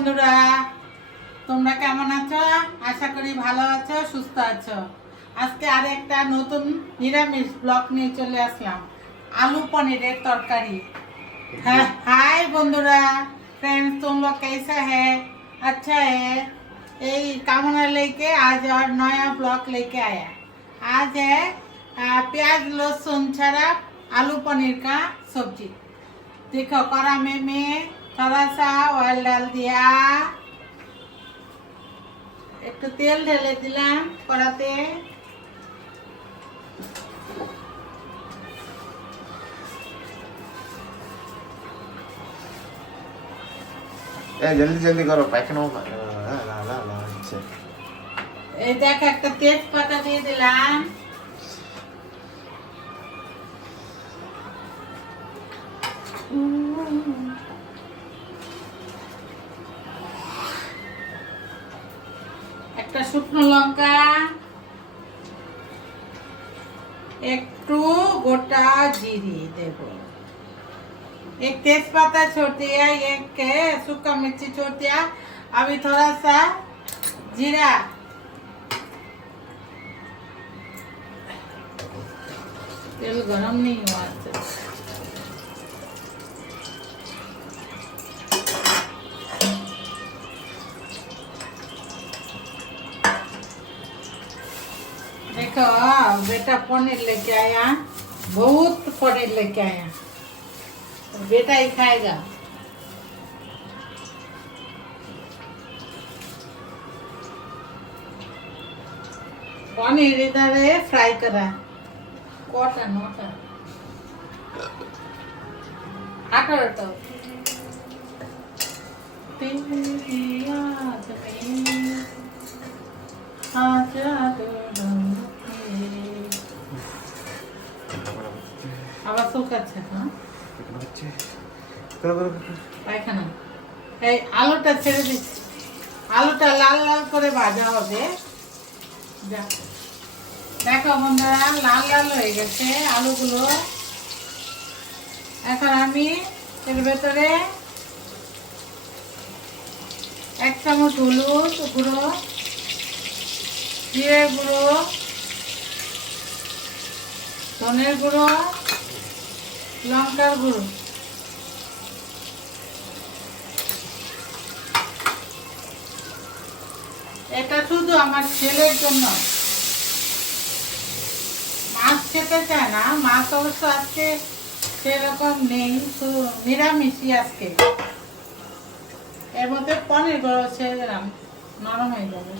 বন্ধুরা, তোমরা কেমন আছো? আশা করি ভালো আছো, সুস্থ আছো। আজকে আরেকটা নতুন নিরামিষ ব্লগ নিয়ে চলে আসলাম, आलू पनीर तरकारी। हाय बंधुरा, फ्रेंड्स, तुम लोग कैसा है? अच्छा है। यही कामना लेके आज और नया ब्लॉग लेके आया। आज है प्याज लहसुन छड़ा आलू पनीर का सब्जी। देखो कड़ा में मैं थोड़ा सा ऑयल डाल दिया, एक तो तेल ढेले दिलाम कड़ाते। जल्दी जल्दी करो पैकेट এই দেখ একটা তেজপাতা দিয়ে দিলাম, একটা শুকনো লঙ্কা, একটু গোটা জিরে দেব, एक तेजपत्ता छोड़ दिया, एक सूखा मिर्ची छोड़ दिया। अभी थोड़ा सा जीरा, तेल गरम नहीं हुआ अच्छा। देखो बेटा पनीर लेके आया, बहुत पनीर लेके आया, बेटा ही खाएगा। पनीर इधर फ्राई करा, कोटा नोटा आटा तो तेरी याद में आजाद আবার শুকাচ্ছে। হ্যাঁ পায়খানা। এই আলুটা ছেড়ে দিচ্ছি, আলুটা লাল লাল করে ভাজা হবে। দেখো বন্ধুরা, লাল লাল হয়ে গেছে আলুগুলো। এখন আমি এর ভেতরে 1 চামচ হলুদ গুঁড়ো, জিরে গুঁড়ো, ধনের গুঁড়ো, লঙ্কার গুঁড়ো, এটা শুধু আমার ছেলের জন্য। মাছ খেতে চায় না, মাছ অবশ্য আজকে সেরকম নেই, নিরামিষই আজকে। এর মধ্যে পনির গুঁড়ো ছেড়ে দিলাম, নরম হয়ে যাবে।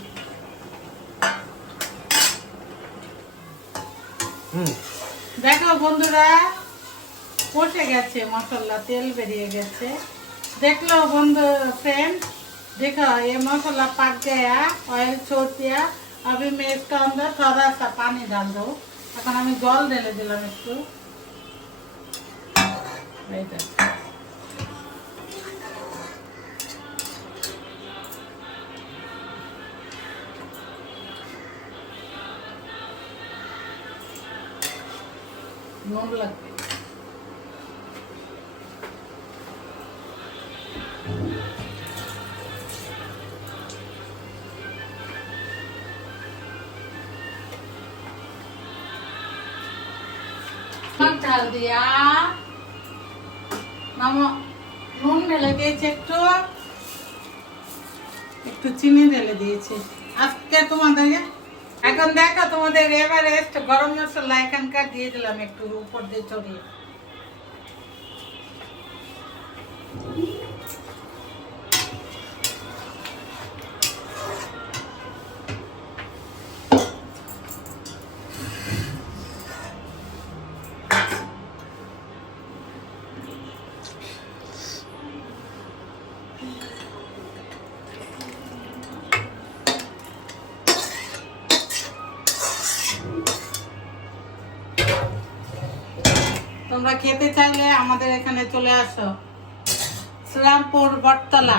দেখো বন্ধুরা, কষে গেছে মশলা, তেল বেরিয়ে गए। देख लो बंधु फ्रेंड, देखो ये मसाला पक गया, ऑयल छोड़ दिया। अभी मैं इसका अंदर थोड़ा सा पानी डाल दो। এখন আমি জল ঢেলে দিলাম একটু। নুন লাগবে। डाल दिया, নুন ঢেলে দিয়েছি, একটু চিনি ঢেলে দিয়েছি আজকে তোমাদের। এখন দেখো তোমাদের এভারেস্ট গরম মশলা এখানকার দিয়ে দিলাম একটু উপর দিয়ে ছড়িয়ে। তোমরা খেতে চাইলে আমাদের এখানে চলে আসো, শ্রীরামপুর বটতলা।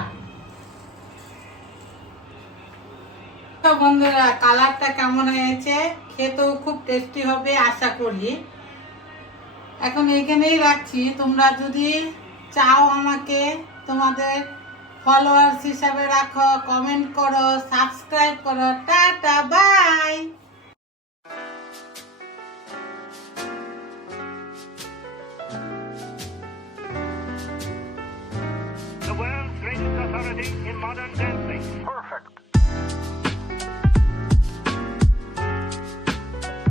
তো বন্ধুরা, কালারটা কেমন হয়েছে? খেতেও খুব টেস্টি হবে আশা করি। এখন এইখানেই রাখছি। তোমরা যদি চাও আমাকে তোমাদের ফলোয়ার্স হিসাবে রাখো, কমেন্ট করো, সাবস্ক্রাইব করো। Tata, bye. The world's greatest authority in modern dancing. Perfect.